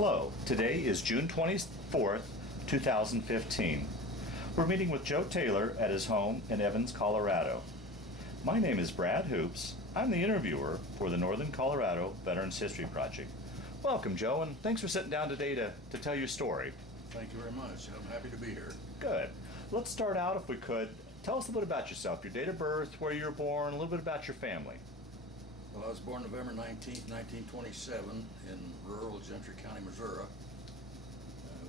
Hello, today is June 24th, 2015. We're meeting with Joe Taylor at his home in Evans, Colorado. My name is Brad Hoops. I'm the interviewer for the Northern Colorado Veterans History Project. Welcome, Joe, and thanks for sitting down today to tell your story. Thank you very much. I'm happy to be here. Good. Let's start out, if we could. Tell us a little bit about yourself, your date of birth, where you were born, a little bit about your family. Well, I was born November 19th, 1927 in rural Gentry County, Missouri.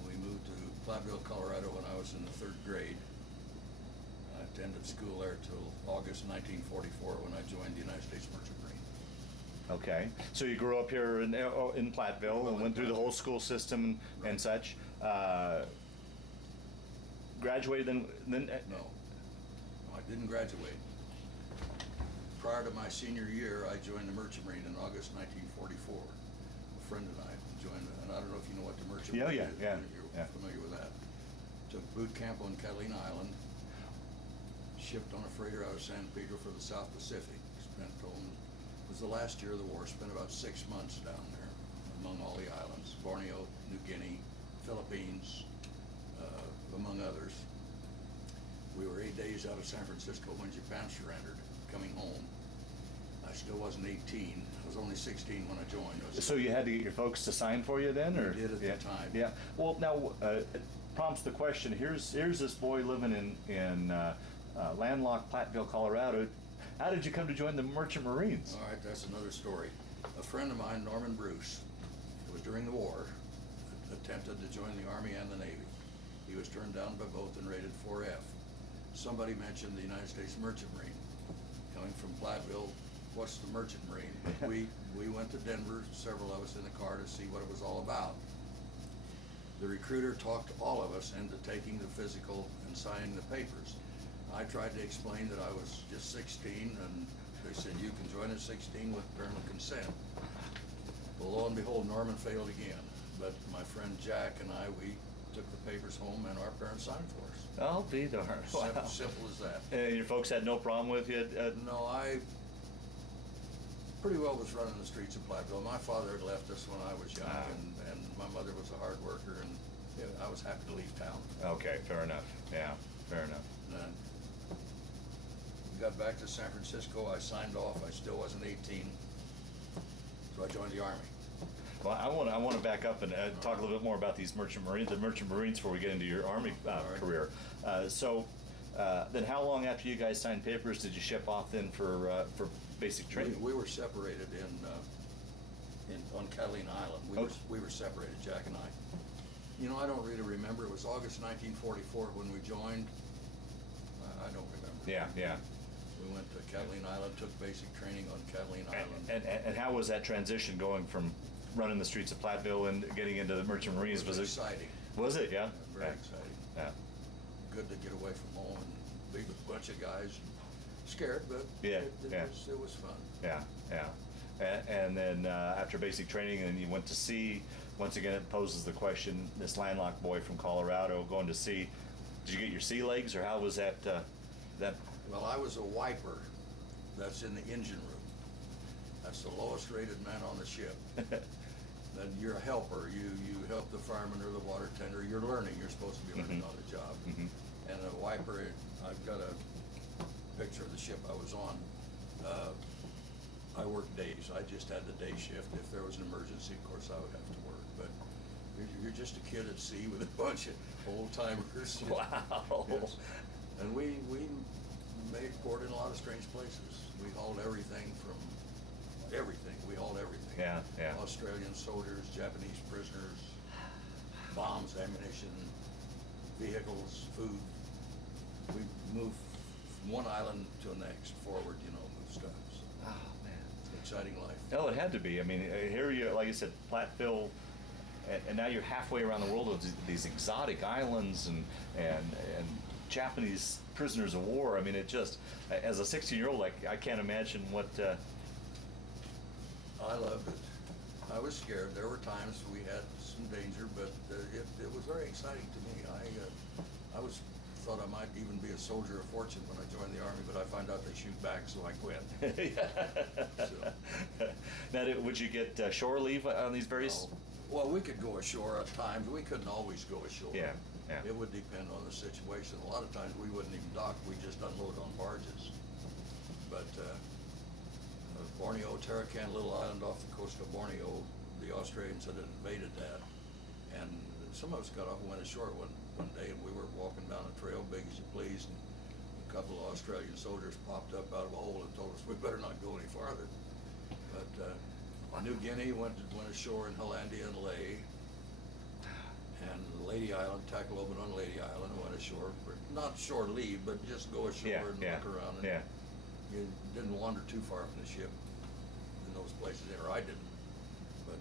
We moved to Platteville, Colorado when I was in the third grade. I attended school there till August 1944 when I joined the United States Merchant Marine. Okay, so you grew up here in Platteville and went through the whole school system and such. Graduated then? No, I didn't graduate. Prior to my senior year, I joined the Merchant Marine in August 1944. A friend and I joined, and I don't know if you know what the Merchant Marine is. Yeah. You're familiar with that. Took boot camp on Catalina Island. Shipped on a freighter out of San Pedro for the South Pacific. Spent it was the last year of the war. Spent about 6 months down there, among all the islands: Borneo, New Guinea, Philippines, among others. We were 8 days out of San Francisco when Japan surrendered. Coming home, I still wasn't 18. I was only 16 when I joined. So you had to get your folks to sign for you then, or we did at the time? Yeah. Well, now it prompts the question. Here's this boy living in landlocked Platteville, Colorado. How did you come to join the Merchant Marines? All right, that's another story. A friend of mine, Norman Bruce, it was during the war, attempted to join the Army and the Navy. He was turned down by both and rated 4F. Somebody mentioned the United States Merchant Marine. Coming from Platteville, what's the Merchant Marine? We went to Denver, several of us in the car, to see what it was all about. The recruiter talked all of us into taking the physical and signing the papers. I tried to explain that I was just 16, and they said, you can join at 16 with parental consent. Well, lo and behold, Norman failed again. But my friend Jack and I, we took the papers home, and our parents signed for us. I'll be darned. Wow. Simple as that. And your folks had no problem with you? No, I pretty well was running the streets of Platteville. My father had left us when I was young, and my mother was a hard worker, and I was happy to leave town. Okay, fair enough. Yeah, fair enough. And we got back to San Francisco. I signed off. I still wasn't 18, so I joined the Army. Well, I want to back up and talk a little bit more about these the Merchant Marines, before we get into your Army career. So then, how long after you guys signed papers did you ship off then for basic training? We were separated on Catalina Island. We were separated, Jack and I. You know, I don't really remember. It was August 1944 when we joined. I don't remember. Yeah. We went to Catalina Island, took basic training on Catalina Island. And how was that transition going from running the streets of Platteville and getting into the Merchant Marines? It was exciting. Was it? Yeah. Very exciting. Yeah. Good to get away from home and be with a bunch of guys. Scared, but it was fun. Yeah. And then after basic training, and you went to sea. Once again, it poses the question: this landlocked boy from Colorado going to sea. Did you get your sea legs, or how was that? Well, I was a wiper. That's in the engine room. That's the lowest rated man on the ship. Then you're a helper. You help the fireman or the water tender. You're learning. You're supposed to be learning on the job. And a wiper, I've got a picture of the ship I was on. I worked days. I just had the day shift. If there was an emergency, of course, I would have to work. But you're just a kid at sea with a bunch of old timers. Wow. Yes. And we made port in a lot of strange places. We hauled everything from everything. We hauled everything. Yeah. Australian soldiers, Japanese prisoners, bombs, ammunition, vehicles, food. We moved from one island to the next, forward, move stuff. So, oh, man. It's an exciting life. Oh, it had to be. I mean, here you, like I said, Platteville, and now you're halfway around the world with these exotic islands and Japanese prisoners of war. I mean, it just, as a 16-year-old, I can't imagine what... I loved it. I was scared. There were times we had some danger, but it was very exciting to me. I thought I might even be a soldier of fortune when I joined the Army, but I found out they shoot back, so I quit. Now, would you get shore leave on these various? No, Well, we could go ashore at times. We couldn't always go ashore. Yeah, yeah. It would depend on the situation. A lot of times we wouldn't even dock. We just unload on barges. But Borneo, Tarakan, little island off the coast of Borneo, the Australians had invaded that. And some of us got off and went ashore one day, and we were walking down a trail, big as you please, and a couple of Australian soldiers popped up out of a hole and told us we better not go any farther. But New Guinea went ashore in Hollandia and Ley, and Lady Island, Tacloban on Lady Island, went ashore, not shore leave, but just go ashore Yeah, and yeah, look around. And yeah. you didn't wander too far from the ship in those places there. I didn't, but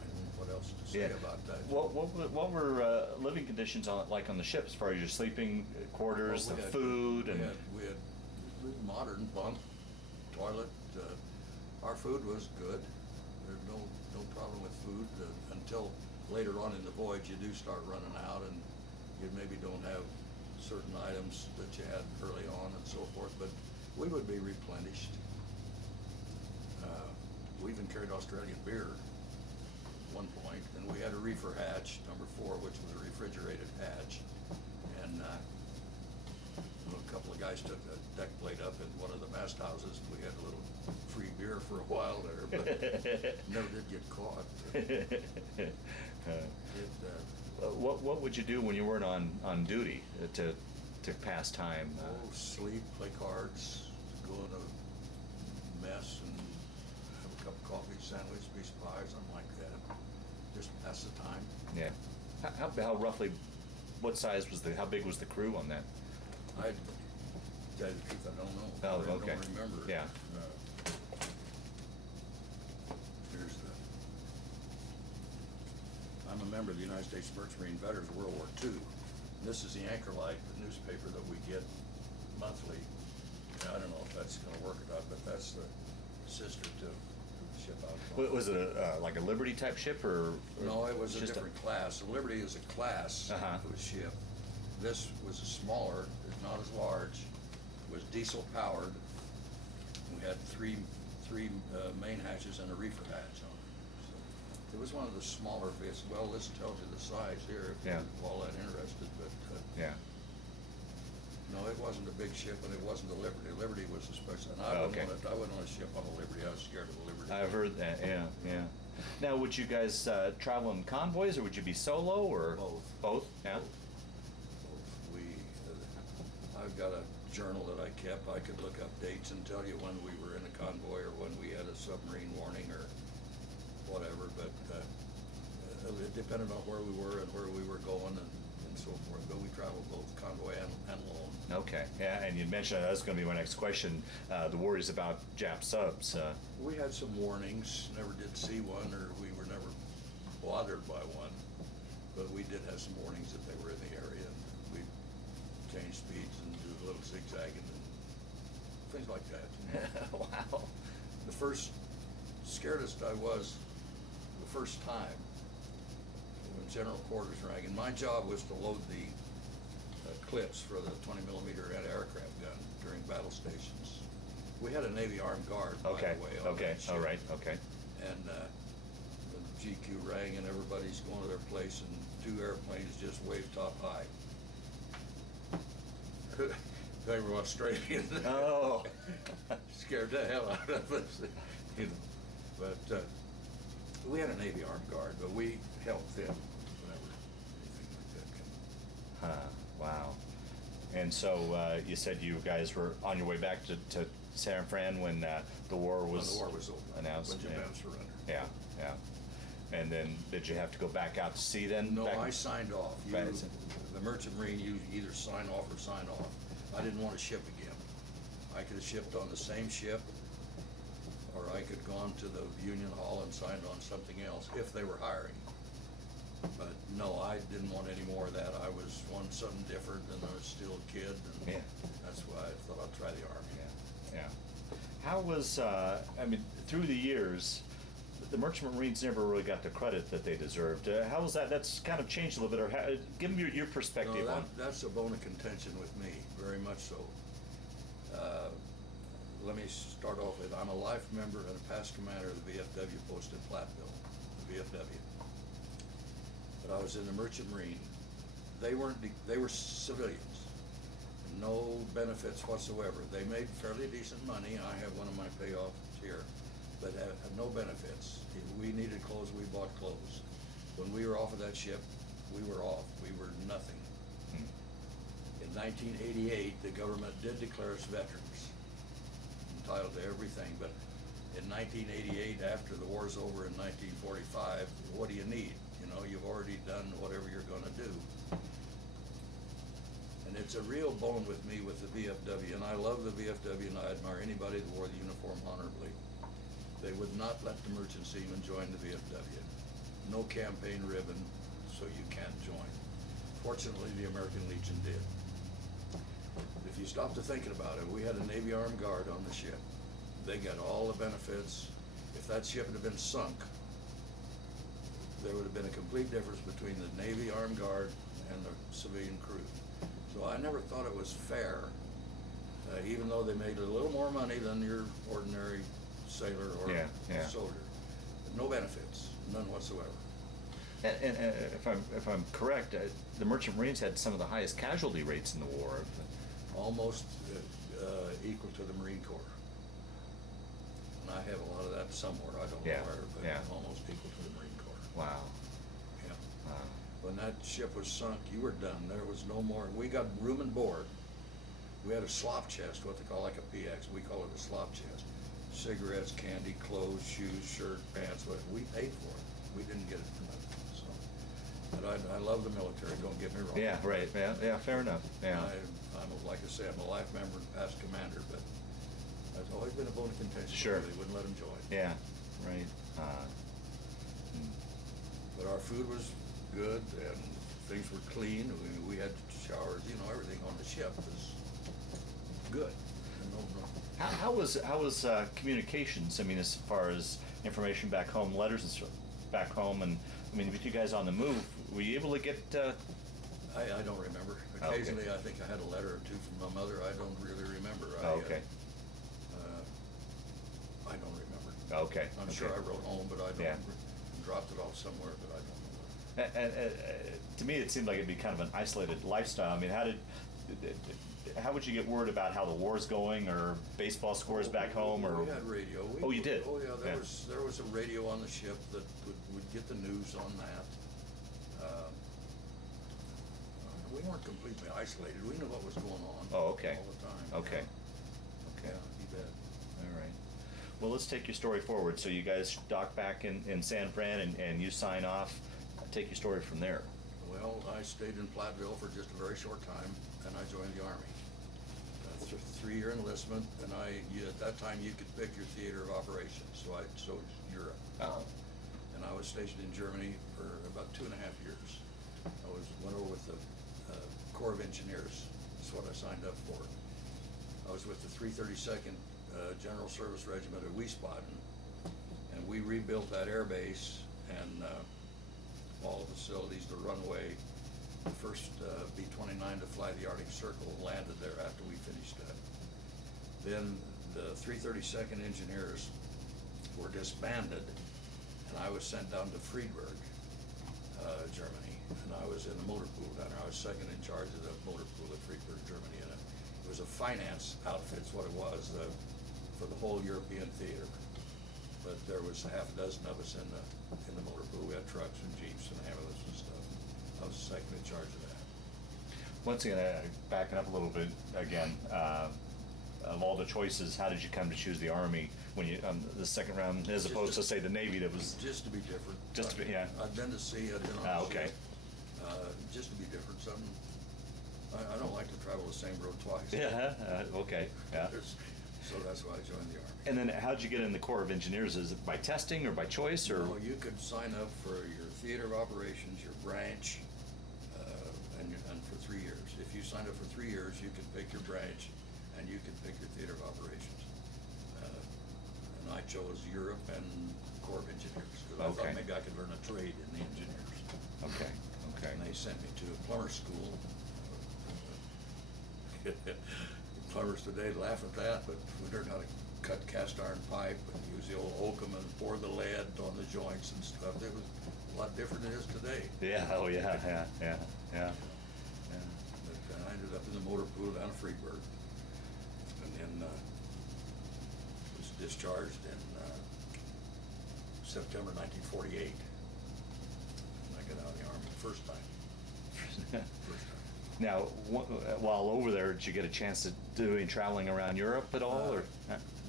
I don't know what else to say Yeah. about that. What were living conditions like on the ship, as far as your sleeping quarters, Well, the food, and we had modern bunk, toilet. Our food was good. There's no problem with food until later on in the voyage you do start running out, and you maybe don't have certain items that you had early on and so forth. But we would be replenished. We even carried Australian beer at one point, and we had a reefer hatch, number 4, which was a refrigerated hatch, and a couple of guys took the deck plate up in one of the mast houses. We had a little free beer for a while there, but never did get caught. what would you do when you weren't on duty to pass time? Sleep, play cards, go in a mess and have a cup of coffee, sandwich, piece of pie, something like that. Just pass the time. Yeah. How roughly, how big was the crew on that? I tell you the truth, I don't know. Oh, I okay. don't remember. Yeah. Here's I'm a member of the United States Merchant Marine Veterans of World War II. This is the Anchor Light, the newspaper that we get monthly. I don't know if that's going to work or not, but that's the sister to the ship out. Was it like a Liberty type ship, or No, it was a just different class. The Liberty is a class of a ship. This was a smaller, not as large, was diesel powered. We had three main hatches and a reefer hatch on it. So it was one of the smaller vessels. Well, this tells you the size here if you're all that interested. But Yeah. no, it wasn't a big ship, and it wasn't a Liberty. Liberty was a special. And Oh, I okay. wouldn't want a ship on a Liberty. I was scared of a Liberty. I've heard that. Yeah, yeah. Now, would you guys travel in convoys, or would you be solo, or Both. Both. Yeah. Both. I've got a journal that I kept. I could look up dates and tell you when we were in a convoy or when we had a submarine warning or whatever, but it depended on where we were and where we were going and so forth. But we traveled both convoy and lone. Okay. Yeah, and you mentioned that was going to be my next question. The worries about Jap subs. We had some warnings. Never did see one, or we were never bothered by one. But we did have some warnings that they were in the area. We changed speeds and do a little zigzagging and things like that. Wow. The scaredest I was the first time when General Quarters rang, and my job was to load the clips for the 20mm anti-aircraft gun during battle stations. We had a Navy Armed Guard, by Okay. the way. On Okay. that ship. All right. Okay. And the GQ rang, and everybody's going to their place, and 2 airplanes just waved top high. They were Australian. Oh. Scared the hell out of us, you know. But we had a Navy Armed Guard, but we held thin whenever anything like that came. Wow. And so you said you guys were on your way back to San Fran when the war was When the war was over, announced. when Japan surrendered. Yeah. Yeah. And then did you have to go back out to sea then? No, Back- I signed off. Right. The Merchant Marine, you either sign off or sign off. I didn't want to ship again. I could have shipped on the same ship, or I could have gone to the Union Hall and signed on something else if they were hiring. But no, I didn't want any more of that. I was wanting something different, and I was still a kid, and Yeah. that's why I thought I'd try the Army. Yeah. Yeah. How was, I mean, through the years, the Merchant Marines never really got the credit that they deserved. How was that? That's kind of changed a little bit. Or give them your perspective No, on. that's a bone of contention with me, very much so. Let me start off with, I'm a life member and a past commander of the VFW post in Platteville. VFW. But I was in the Merchant Marine. They were civilians. No benefits whatsoever. They made fairly decent money. I have one of my payoffs here, but had no benefits. We needed clothes, we bought clothes. When we were off of that ship, we were off. We were nothing. In 1988, the government did declare us veterans, entitled to everything, but in 1988, after the war's over in 1945, what do you need? You know, you've already done whatever you're gonna do. And it's a real bone with me with the VFW, and I love the VFW, and I admire anybody that wore the uniform honorably. They would not let the merchant seamen join the VFW. No campaign ribbon, so you can't join. Fortunately, the American Legion did. If you stop to thinking about it, we had a Navy Armed Guard on the ship. They got all the benefits. If that ship had been sunk, there would have been a complete difference between the Navy Armed Guard and the civilian crew. So I never thought it was fair, even though they made a little more money than your ordinary sailor or soldier. No benefits, none whatsoever. And if I'm correct, the Merchant Marines had some of the highest casualty rates in the war. Almost equal to the Marine Corps. And I have a lot of that somewhere, I don't know where, but almost equal to the Marine Corps. Wow. Yeah. Wow. When that ship was sunk, you were done. There was no more. We got room and board. We had a slop chest, what they call like a PX. We call it a slop chest. Cigarettes, candy, clothes, shoes, shirt, pants, but we paid for it. We didn't get it for nothing. So, but I love the military, don't get me wrong. Yeah, right. Yeah, fair enough. Yeah. I'm like I say, I'm a life member and past commander, but that's always been a bone of contention. Sure. They wouldn't let them join. Yeah, right. But our food was good and things were clean. We had showers, you know, everything on the ship was good. How was communications? I mean, as far as information back home, letters and stuff back home, and I mean, with you guys on the move, were you able to get? I don't remember. Occasionally, I think I had a letter or two from my mother. I don't really remember. Okay. I don't remember. Okay. I'm sure I wrote home, but I don't. Dropped it off somewhere, but I don't know. And to me, it seemed like it'd be kind of an isolated lifestyle. I mean, how would you get word about how the war's going, or baseball scores back home, or? We had radio. You did? Oh yeah, there was a radio on the ship that would get the news on that. We weren't completely isolated. We knew what was going on. Oh, okay. All the time. Okay. Yeah, you bet. All right. Well, let's take your story forward. So you guys dock back in San Fran, and you sign off. Take your story from there. Well, I stayed in Platteville for just a very short time, and I joined the Army. 3-year enlistment, and at that time you could pick your theater of operations. So I chose Europe. Oh. And I was stationed in Germany for about 2.5 years. I went over with the Corps of Engineers. That's what I signed up for. I was with the 332nd General Service Regiment at Wiesbaden, and we rebuilt that air base and all the facilities, the runway. The first B-29 to fly the Arctic Circle landed there after we finished that. Then the 332nd Engineers were disbanded, and I was sent down to Friedberg, Germany, and I was in the motor pool down there. I was second in charge of the motor pool at Friedberg, Germany, and it was a finance outfit, is what it was, for the whole European theater. But there was half a dozen of us in the motor pool. We had trucks and jeeps and ambulances and stuff. I was second in charge of that. Once again, backing up a little bit again, of all the choices, how did you come to choose the Army when you the second round, as opposed to say the Navy? That was just to be different. Just to be, yeah. I've been to sea. I've been on okay. Just to be different. Something. I don't like to travel the same road twice. Yeah. Okay. Yeah. So that's why I joined the Army. And then, how'd you get in the Corps of Engineers? Is it by testing or by choice, or? No, you could sign up for your theater of operations, your branch, and for 3 years. If you signed up for 3 years, you could pick your branch, and you could pick your theater of operations. And I chose Europe and Corps of Engineers because I thought maybe I could learn a trade in the engineers. Okay. Okay. And they sent me to a plumber school. Plumbers today laugh at that, but we learned how to cut cast iron pipe and use the old oakum and pour the lead on the joints and stuff. It was a lot different than it is today. Yeah, oh yeah, yeah. But I ended up in the motor pool down at Freeburg, and then was discharged in September 1948. And I got out of the Army the first time. Now, while over there, did you get a chance to do any traveling around Europe at all, or?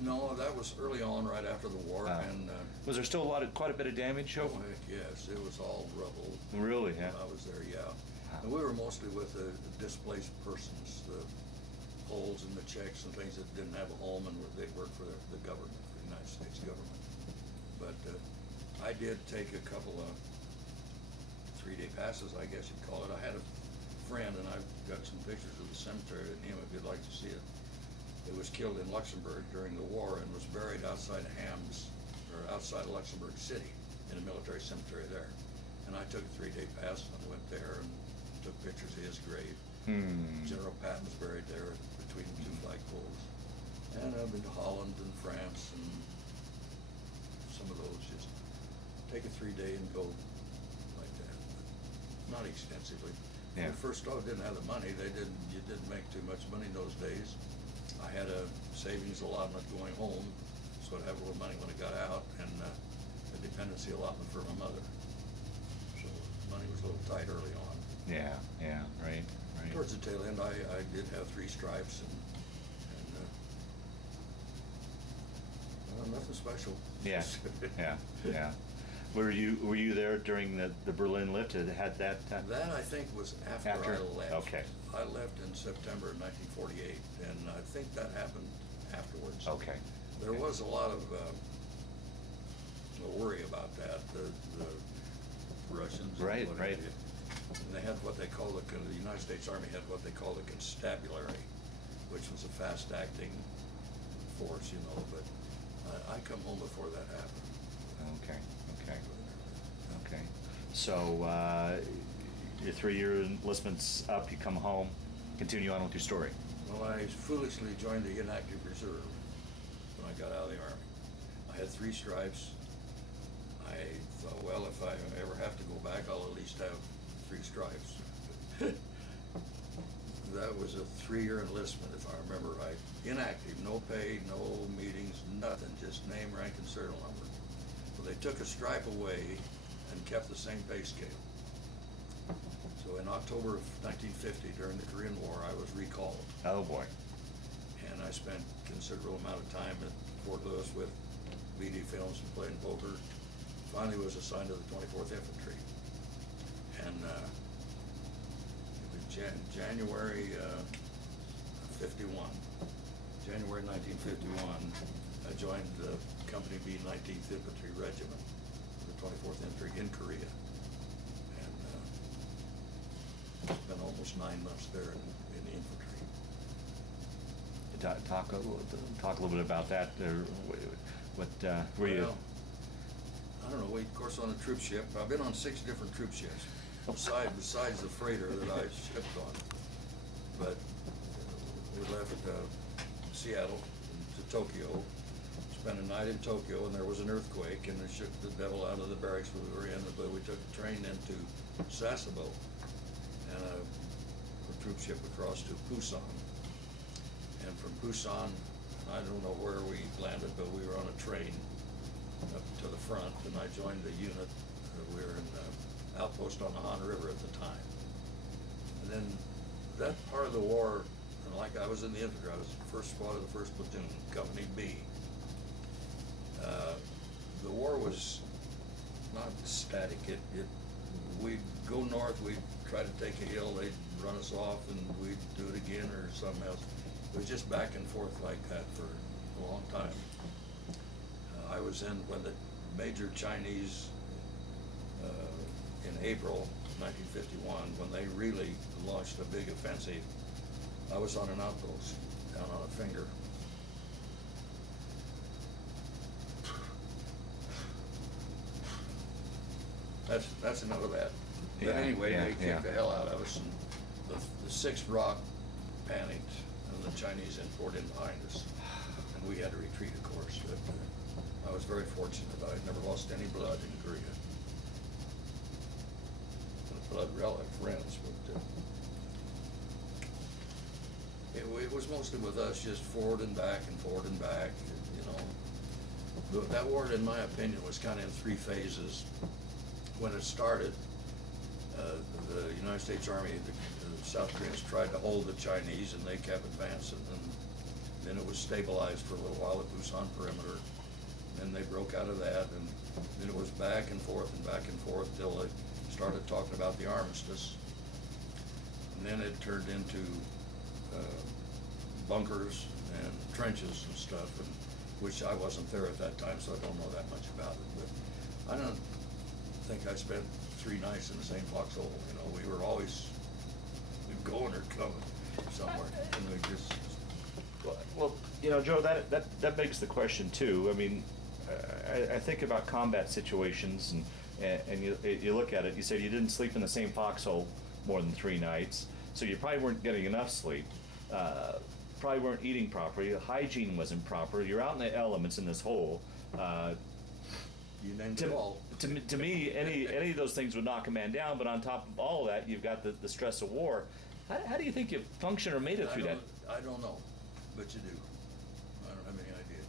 No, that was early on, right after the war, and Was there still quite a bit of damage? oh heck yes, it was all rubble. Really? Yeah. When I was there, yeah. And we were mostly with the displaced persons, the Poles and the Czechs and things that didn't have a home and they worked for the government, for the United States government. But I did take a couple of 3-day passes, I guess you'd call it. I had a friend, and I've got some pictures of the cemetery at him if you'd like to see it. It was killed in Luxembourg during the war and was buried outside of Hams, or outside of Luxembourg City, in a military cemetery there. And I took a 3-day pass and went there and took pictures of his grave. General Patton's buried there between 2 flagpoles. And I've been to Holland and France and some of those. Just take a 3-day and go like that. But not extensively. Yeah. When I first started, didn't have the money. You didn't make too much money in those days. I had a savings allotment going home, so I'd have a little money when I got out, and a dependency allotment for my mother. So money was a little tight early on. Yeah, right. Towards the tail end, I did have 3 stripes, and nothing special. Yeah, yeah. Were you there during the Berlin lift? Had that? That I think was after I left. Okay. I left in September of 1948, and I think that happened afterwards. Okay. There was a lot of worry about that. The Russians. and Right. And they had what they call the United States Army had what they call the constabulary, which was a fast-acting force, But I come home before that happened. Okay. So your 3-year enlistment's up. You come home. Continue on with your story. Well, I foolishly joined the inactive reserve when I got out of the Army. I had 3 stripes. I thought, well, if I ever have to go back, I'll at least have 3 stripes. That was a 3-year enlistment, if I remember right. Inactive, no pay, no meetings, nothing, just name, rank, and serial number. Well, they took a stripe away and kept the same pay scale. So in October of 1950, during the Korean War, I was recalled. Oh boy. And I spent a considerable amount of time at Fort Lewis with BD films and playing poker. Finally was assigned to the 24th Infantry. And it was January 1951, I joined the Company B 19th Infantry Regiment, the 24th Infantry in Korea. And spent almost 9 months there in the infantry. Talk a little bit about that. What were you? I don't know. We, of course, on a troop ship. I've been on 6 different troop ships, besides the freighter that I shipped on. But we left Seattle to Tokyo. Spent a night in Tokyo, and there was an earthquake, and it shook the devil out of the barracks we were in. But we took a train into Sasebo, and a troop ship across to Busan. And from Busan, I don't know where we landed, but we were on a train up to the front, and I joined the unit. We were in the outpost on the Han River at the time. And then that part of the war, and like I was in the infantry, I was first squad of the 1st Platoon, Company B. The war was not static. We'd go north, we'd try to take a hill, they'd run us off, and we'd do it again or something else. It was just back and forth like that for a long time. I was in when the major Chinese, in April 1951, when they really launched a big offensive, I was on an outpost down on a finger. That's enough of that. But anyway, they kicked the hell out of us, and the 6th Rock panicked, and the Chinese poured in behind us. And we had to retreat, of course, but I was very fortunate. I never lost any blood in Korea. Blood relative friends, but it was mostly with us, just forward and back and forward and back, you know. That war, in my opinion, was kind of in three phases. When it started, the United States Army, the South Koreans tried to hold the Chinese, and they kept advancing. And then it was stabilized for a little while at Busan perimeter. Then they broke out of that, and then it was back and forth till they started talking about the armistice. And then it turned into bunkers and trenches and stuff, and which I wasn't there at that time, so I don't know that much about it. But I don't think I spent 3 nights in the same foxhole. You know, we were always going or coming somewhere, and we just. Well, you know, Joe, that begs the question too. I mean, I think about combat situations, and you look at it. You said you didn't sleep in the same foxhole more than 3 nights, so you probably weren't getting enough sleep. Probably weren't eating properly. The hygiene wasn't proper. You're out in the elements in this hole. You named it all. To me, any of those things would knock a man down. But on top of all of that, you've got the stress of war. How do you think you functioned or made it through that? I don't know, but you do. I don't have any idea.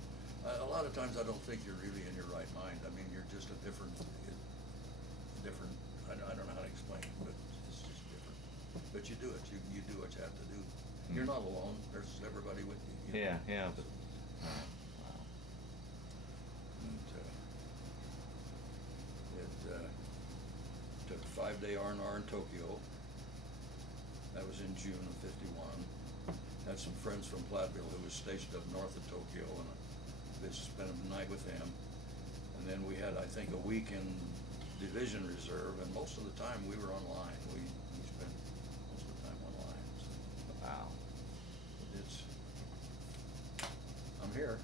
A lot of times I don't think you're really in your right mind. I mean, you're just a different. I don't know how to explain it, but it's just different. But you do it. You do what you have to do. You're not alone. There's everybody with you. Yeah, yeah. So, it took a 5-day R&R in Tokyo. That was in June of '51. Had some friends from Platteville who was stationed up north of Tokyo, and they spent a night with them. And then we had, I think, a week in Division Reserve, and most of the time we were on line. We spent most of the time on line. So. Wow. I'm here.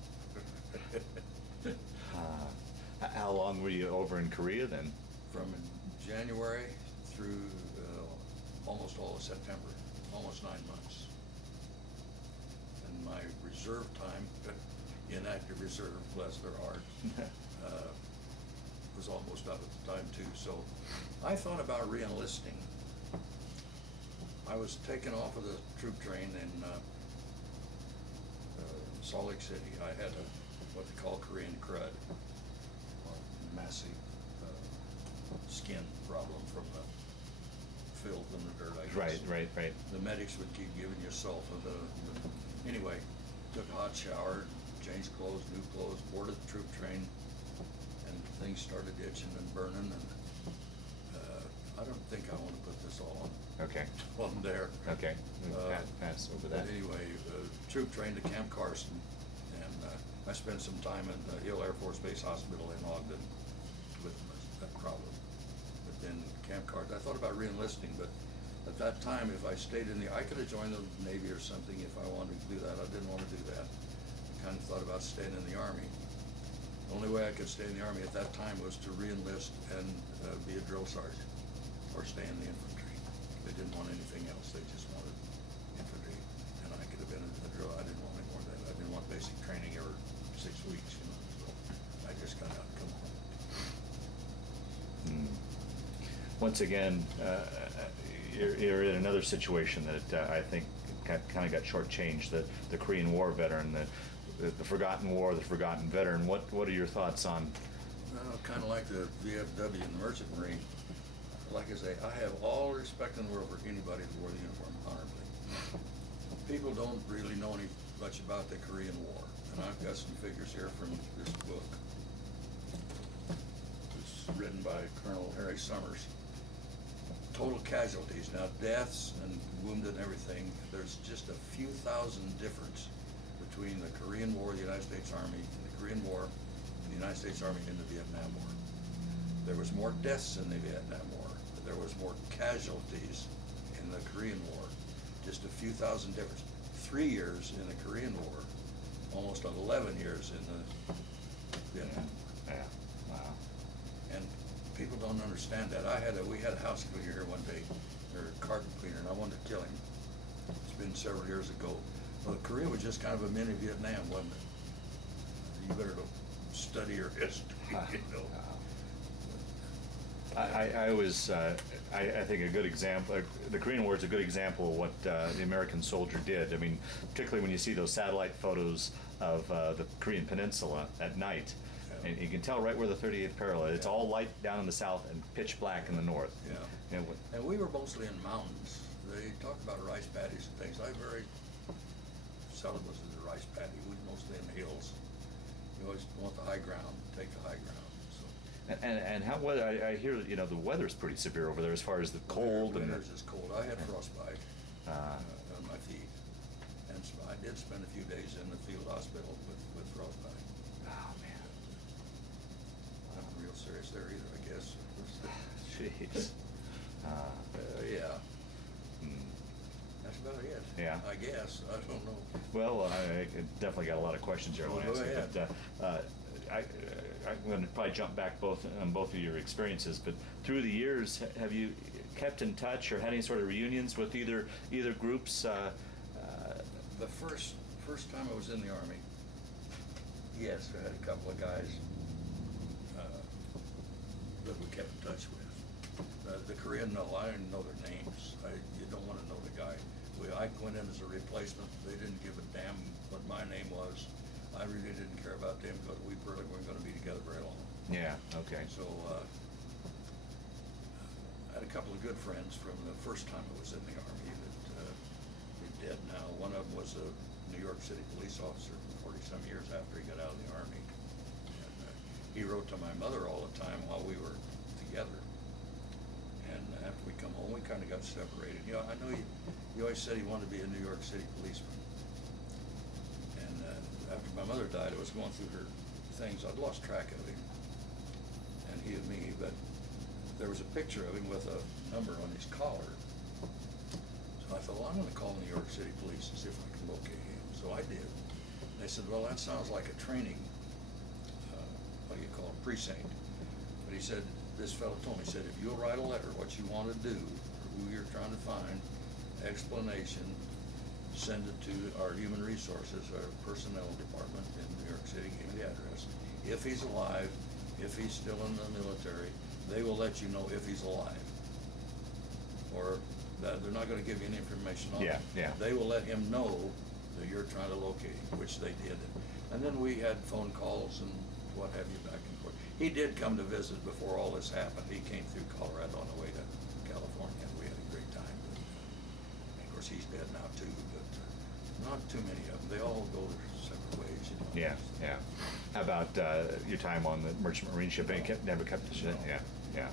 How long were you over in Korea then? From January through almost all of September, almost 9 months. And my reserve time, inactive reserve, bless their heart, was almost up at the time too. So I thought about re-enlisting. I was taken off of the troop train in Salt Lake City. I had what they call Korean crud, massive skin problem from the filth and the dirt, I guess. Right. The medics would keep giving you sulfa. Anyway, took a hot shower, changed clothes, new clothes, boarded the troop train, and things started itching and burning. And I don't think I want to put this all on there. Okay. Pass over that. But anyway, troop train to Camp Carson, and I spent some time in Hill Air Force Base Hospital in Ogden with that problem. But then Camp Carson, I thought about re-enlisting, but at that time, if I stayed I could have joined the Navy or something if I wanted to do that. I didn't want to do that. I kind of thought about staying in the Army. The only way I could stay in the Army at that time was to re-enlist and be a drill sergeant or stay in the infantry. They didn't want anything else. They just wanted infantry. And I could have been a drill. I didn't want any more than that. I didn't want basic training every 6 weeks, you know. So I just got out and come home. Once again, you're in another situation that I think kind of got shortchanged. The Korean War veteran, the forgotten war, the forgotten veteran. What are your thoughts on? Kind of like the VFW and the Merchant Marine. Like I say, I have all respect in the world for anybody that wore the uniform honorably. People don't really know much about the Korean War, and I've got some figures here from this book. It's written by Colonel Harry Summers. Total casualties, now deaths and wounded and everything, there's just a few thousand difference between the Korean War, the United States Army, and the Korean War, and the United States Army in the Vietnam War. There was more deaths in the Vietnam War, but there was more casualties in the Korean War. Just a few thousand difference. 3 years in the Korean War, almost 11 years in the Vietnam War. Yeah. Wow. And people don't understand that. We had a house cleaner here one day, or a carpet cleaner, and I wanted to kill him. It's been several years ago. Well, Korea was just kind of a mini Vietnam, wasn't it? you better go study your history, you know. I always, I think a good example, the Korean War is a good example of what the American soldier did. I mean, particularly when you see those satellite photos of the Korean Peninsula at night, Yeah. and you can tell right where the 38th parallel is. It's Yeah. all light down in the south and pitch black in the north. Yeah. You know, And we were mostly in mountains. They talk about rice paddies and things. I very seldom was in the rice paddy. We were mostly in the hills. You always want the high ground, take the high ground. So and how weather? I hear that, you know, the weather's pretty severe over there as far as the cold and winters is cold. I had frostbite on my feet, and I did spend a few days in the field hospital with frostbite. oh man, Nothing real serious there either, I guess. jeez. Yeah. Hmm. That's about it. Yeah. I guess. I don't know. Well, I definitely got a lot of questions here I want to Well, go ask you, but I'm going to probably jump back on both of your experiences. But through the years, have you kept in touch or had any sort of reunions with either groups? The first time I was in the Army, yes, I had a couple of guys that we kept in touch with. The Korean, no, I didn't know their names. You don't want to know the guy. I went in as a replacement. They didn't give a damn what my name was. I really didn't care about them because we really weren't going to be together very long. Yeah. Okay. So I had a couple of good friends from the first time I was in the Army that are dead now. One of them was a New York City police officer 40-some years after he got out of the Army. And he wrote to my mother all the time while we were together. And after we come home, we kind of got separated. You know, I know he always said he wanted to be a New York City policeman. And after my mother died, I was going through her things. I'd lost track of him, and he of me, but there was a picture of him with a number on his collar. So I thought, well, I'm going to call New York City Police and see if I can locate him. So I did. They said, well, that sounds like a training, what do you call it, precinct. But he said, this fellow told me, he said, if you'll write a letter, what you want to do, or who you're trying to find, explanation, send it to our human resources, our personnel department in New York City, give me the address. If he's alive, if he's still in the military, they will let you know if he's alive. Or that they're not gonna give you any information on Yeah, him. yeah. They will let him know that you're trying to locate him, which they did. And then we had phone calls and what have you back and forth. He did come to visit before all this happened. He came through Colorado on the way to California, and we had a great time. But, of course, he's dead now too, but not too many of them. They all go their separate ways, you know. Yeah. Yeah. How about your time on the merchant marine ship? Never kept the ship. No. Yeah. Yeah.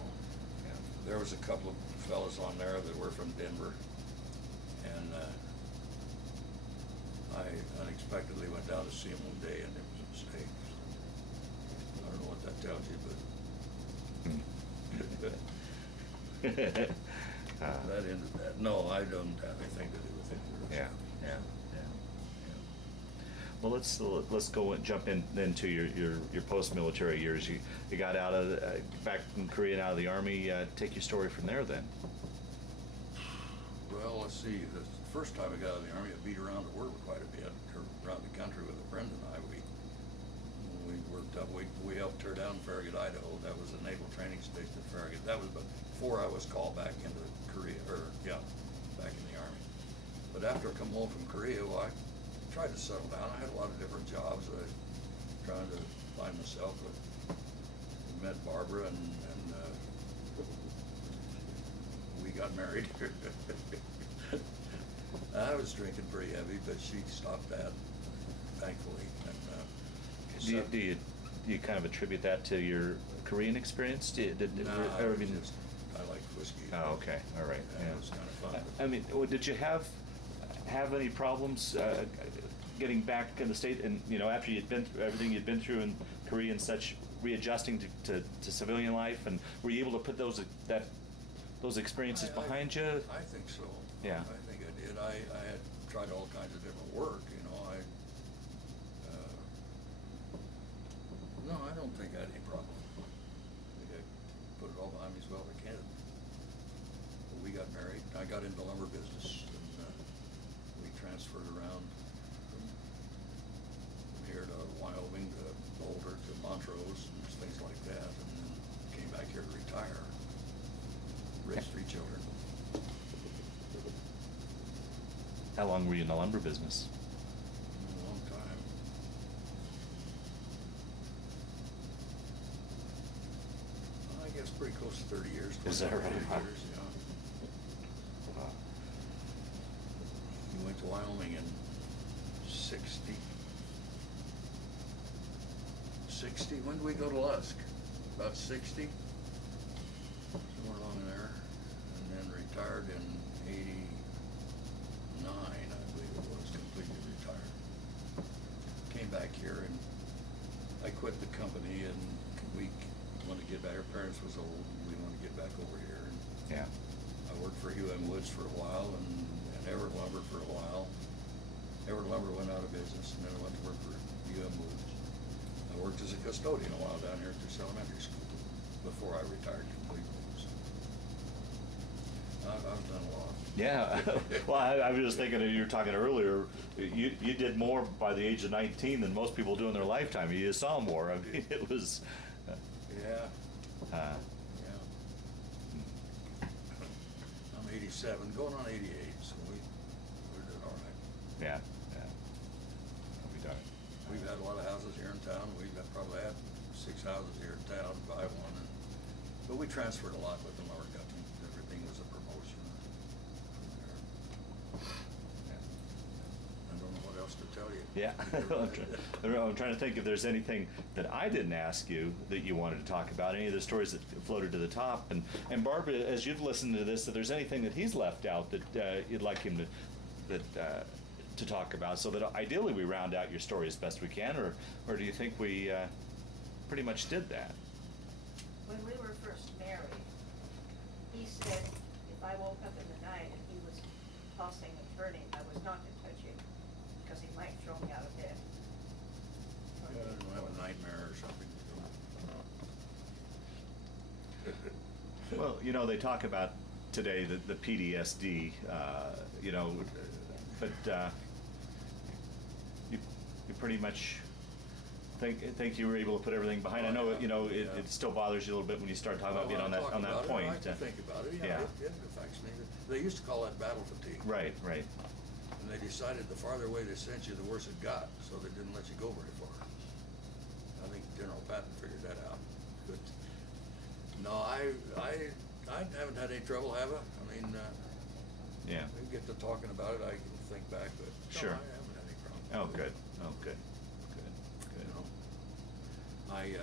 Yeah. There was a couple of fellas on there that were from Denver, and I unexpectedly went down to see him one day, and it was a mistake. I don't know what that tells you, but that ended that. No, I don't have anything to do with it. Yeah, yeah, yeah, yeah. Well, let's go and jump into your post-military years. You got out of back from Korea and out of the Army. Take your story from there, then. Well, let's see. The first time I got out of the Army, I beat around the world quite a bit, around the country with a friend and I. We worked up. We helped tear down Farragut, Idaho. That was a naval training station at Farragut. That was before I was called back into Korea, back in the Army. But after I come home from Korea, well, I tried to settle down. I had a lot of different jobs. I was trying to find myself. I met Barbara, and we got married. I was drinking pretty heavy, but she stopped that, thankfully. And Do you kind of attribute that to your Korean experience? I like whiskey. Oh, okay, all right. Yeah, Yeah. it was kind of fun. I mean, did you have any problems getting back in the state, and after you'd been through everything you'd been through in Korea and such, readjusting to civilian life, and were you able to put those experiences behind you? I think so. Yeah. I think I did. I had tried all kinds of different work. No, I don't think I had any problem. I think I put it all behind me as well as I can. But we got married. I got into lumber business, and we transferred around from here to Wyoming to How long were you in the lumber business? A long time. I guess pretty close to 30 years. Is that 25, right? 30 years, yeah. We went to Wyoming in 60. When did we go to Lusk? About 60? Somewhere along there. And then retired in 89, I believe it was, completely retired. Came back here and I quit the company and we wanted to get back. Our parents was old and we wanted to get back over here. And Yeah. I worked for Woods for a while and Everett Lumber for a while. Everett Lumber went out of business and then I went to work for Woods. I worked as a custodian a while down here at this elementary school before I retired completely. So I've done a lot. Yeah. Well, I was just thinking, you were talking earlier, you did more by the age of 19 than most people do in their lifetime. You saw more. I mean, it was. Yeah. Uh, Yeah. I'm 87, going on 88, so we're doing all right. yeah. Yeah. I'll be darned. We've had a lot of houses here in town. We've probably had 6 houses here in town, buy one. But we transferred a lot with the lower company. Everything was a promotion from there. Yeah. I don't know what else to tell you. Yeah. I'm trying to think if there's anything that I didn't ask you that you wanted to talk about, any of the stories that floated to the top. And Barbara, as you've listened to this, if there's anything that he's left out that you'd like him to talk about, so that ideally we round out your story as best we can, or do you think we pretty much did that? When we were first married, he said if I woke up in the night and he was tossing and turning, I was not to touch him because he might throw me out of bed. I don't have a nightmare or something. Well, they talk about today the PTSD, but you pretty much think you were able to put everything behind. I know, it still bothers you a little bit when you start talking about being on that point. I like to think about it. Yeah. It affects me. They used to call that battle fatigue. Right. And they decided the farther away they sent you, the worse it got, so they didn't let you go very far. I think General Patton figured that out. But no, I haven't had any trouble, have I? I mean, Yeah. we get to talking about it, I can think back, but Sure. no, I haven't had any problem. Oh, good. You know, I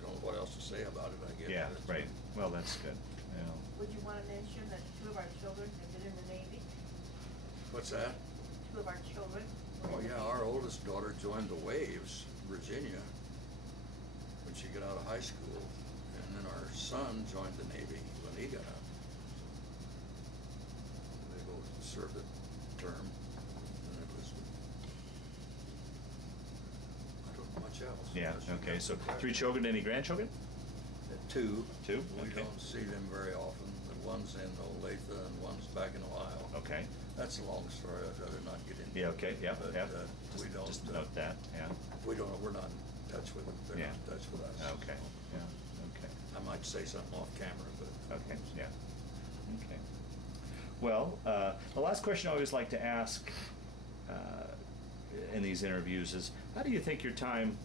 don't know what else to say about it, I guess. Yeah, right. Well, that's good. Yeah. Would you want to mention that 2 of our children have been in the Navy? What's that? 2 of our children were Oh, in the yeah, Navy. our oldest daughter joined the Waves, Virginia, when she got out of high school. And then our son joined the Navy when he got out. They both served a term, and it was, I don't know much else. Yeah, Unless you okay, got so the question. 3 children, any grandchildren? 2. Two, We okay. don't see them very often. The one's in Olathe and one's back in Ohio. Okay. That's a long story. I'd rather not get into. Yeah, okay, yeah, But, yeah. we don't. Just note that, yeah. We're not in touch with them. They're Yeah. not in touch with us. Okay, yeah, okay. I might say something off camera, but. Okay, yeah. Okay. Well, the last question I always like to ask in these interviews is, how do you think your time,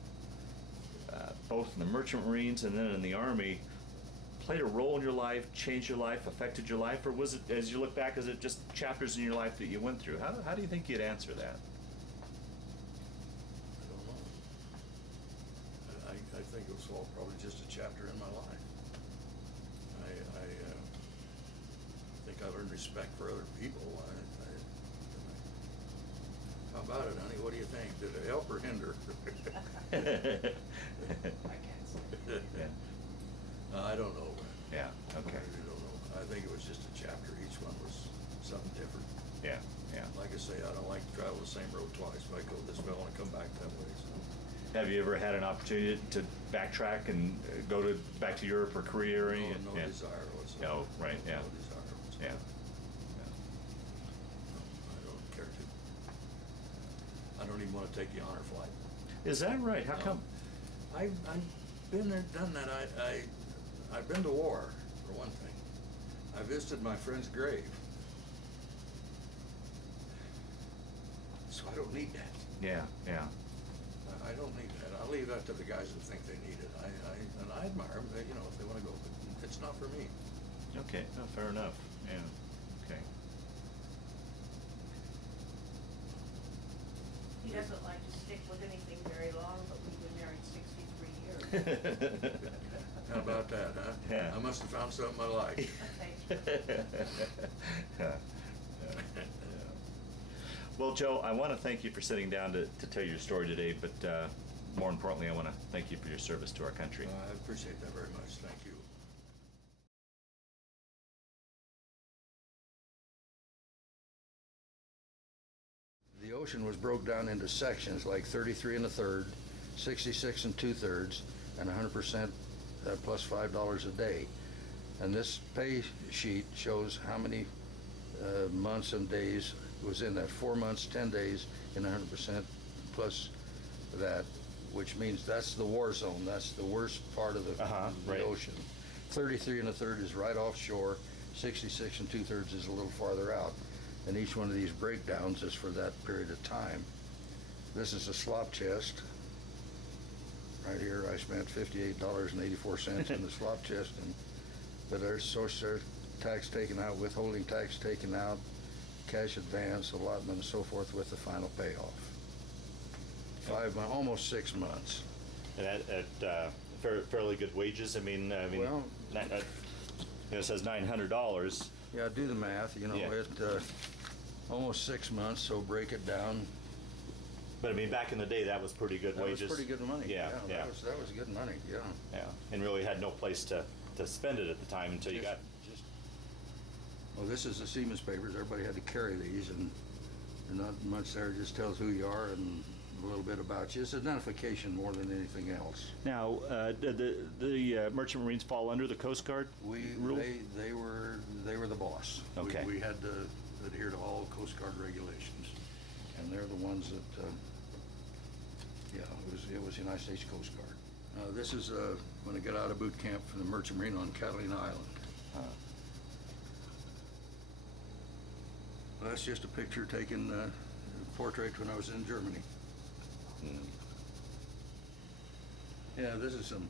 both in the Merchant Marines and then in the Army, played a role in your life, changed your life, affected your life, or was it, as you look back, is it just chapters in your life that you went through? How do you think you'd answer that? I don't know. I think it was all probably just a chapter in my life. I think I learned respect for other people. How about it, honey? What do you think? Did it help or hinder? I can't say. Yeah. I don't know. Yeah, okay. I really don't know. I think it was just a chapter. Each one was something different. Yeah, yeah. Like I say, I don't like to travel the same road twice. If I go this way, I want to come back that way. So. Have you ever had an opportunity to backtrack and go back to Europe or Korea or any? No Yeah. desire whatsoever. Oh, right, yeah. No desire whatsoever. Yeah. No, I don't care to. I don't even want to take the honor flight. Is that right? How No. come? I've been there, done that. I've been to war, for one thing. I visited my friend's grave So I don't need that. Yeah, yeah. I don't need that. I'll leave that to the guys who think they need it. And I admire them, you know, if they want to go, but it's not for me. Okay, no, fair enough. Yeah, okay. He doesn't like to stick with anything very long, but we've been married 63 years. How about that, huh? Yeah. I must have found something I like. Yeah. Well, Joe, I want to thank you for sitting down to tell your story today, but more importantly, I want to thank you for your service to our country. I appreciate that very much. Thank you. The ocean was broke down into sections like 33 1/3, 66 2/3, and 100% plus $5 a day. And this pay sheet shows how many months and days was in that. 4 months, 10 days, and 100% plus that, which means that's the war zone. That's the worst part of the Right. ocean. 33 1/3 is right offshore. 66 2/3 is a little farther out. And each one of these breakdowns is for that period of time. This is a slop chest. Right here, I spent $58.84 in the slop chest, but there's social tax taken out, withholding tax taken out, cash advance, allotment, and so forth with the final payoff. 5 months, almost 6 months. And at fairly good wages. I mean, Well- it says $900. Yeah, do the math. You know, Yeah. Almost 6 months. So break it down. But I mean, back in the day, that was pretty good That wages. was pretty good money. Yeah, yeah, That was good money. Yeah. yeah. And really had no place to spend it at the time until you got. Well, this is the Siemens papers. Everybody had to carry these, and there's not much there. It just tells who you are and a little bit about you. It's identification more than anything else. Now, did the Merchant Marines fall under the Coast Guard rule? They were the boss. Okay. We had to adhere to all Coast Guard regulations, and they're the ones that. It was the United States Coast Guard. This is when I got out of boot camp from the Merchant Marine on Catalina Island. Well, that's just a picture taken, portrait when I was in Germany. Yeah, this is some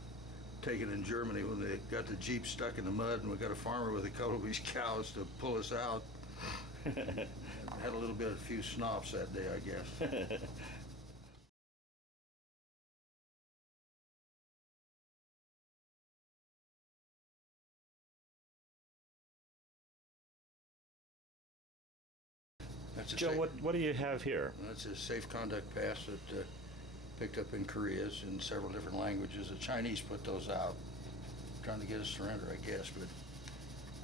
taken in Germany when they got the Jeep stuck in the mud, and we got a farmer with a couple of his cows to pull us out. Had a few snops that day, I guess. Joe, what do you have here? That's a safe conduct pass that picked up in Korea's in several different languages. The Chinese put those out, trying to get us surrender, I guess, but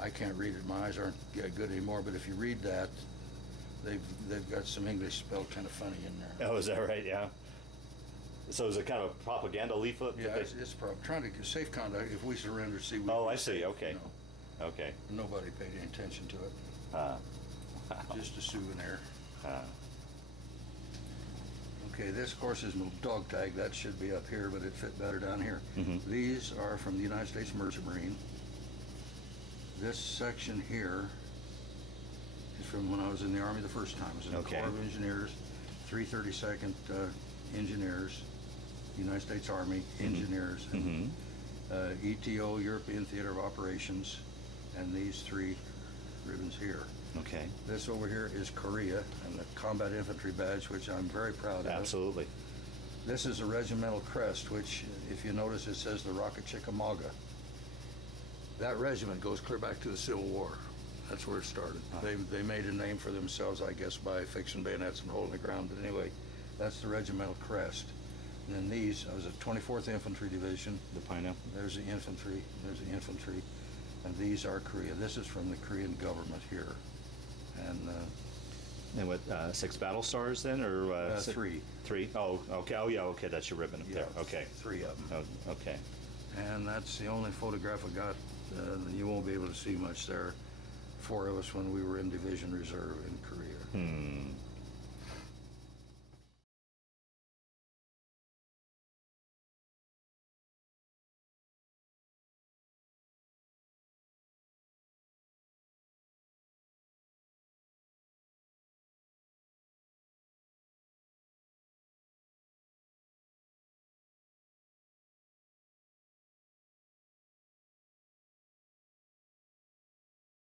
I can't read it. My eyes aren't good anymore, but if you read that, they've got some English spelled kind of funny in there. Oh, is that right? Yeah. So is it kind of a propaganda leaflet? Yeah, it's trying to safe conduct. If we surrender, see. Oh, I see. Okay. No, Okay. nobody paid any attention to it. Wow. Just a souvenir. Okay, this of course is my dog tag. That should be up here, but it fit better down here. Mm-hmm. These are from the United States Merchant Marine. This section here is from when I was in the Army the first time. I was in the Corps of Engineers, 332nd Engineers, United States Army Engineers, and ETO, European Theater of Operations, and these three ribbons here. Okay. This over here is Korea and the Combat Infantry Badge, which I'm very proud of. Absolutely. This is a regimental crest, which, if you notice, it says the Rocket Chickamauga. That regiment goes clear back to the Civil War. That's where it started. They made a name for themselves, I guess, by fixing bayonets and holding the ground. But anyway, that's the regimental crest. And then these, I was at 24th Infantry Division. The pineapple. There's the infantry. There's the infantry. And these are Korea. This is from the Korean government here. And what, 6 battle stars then, or 3. 3? Oh, okay. Oh, yeah. Okay, that's your ribbon up there. Okay. 3 of them. Oh, okay. And that's the only photograph I got. You won't be able to see much there. 4 of us when we were in Division Reserve in Korea.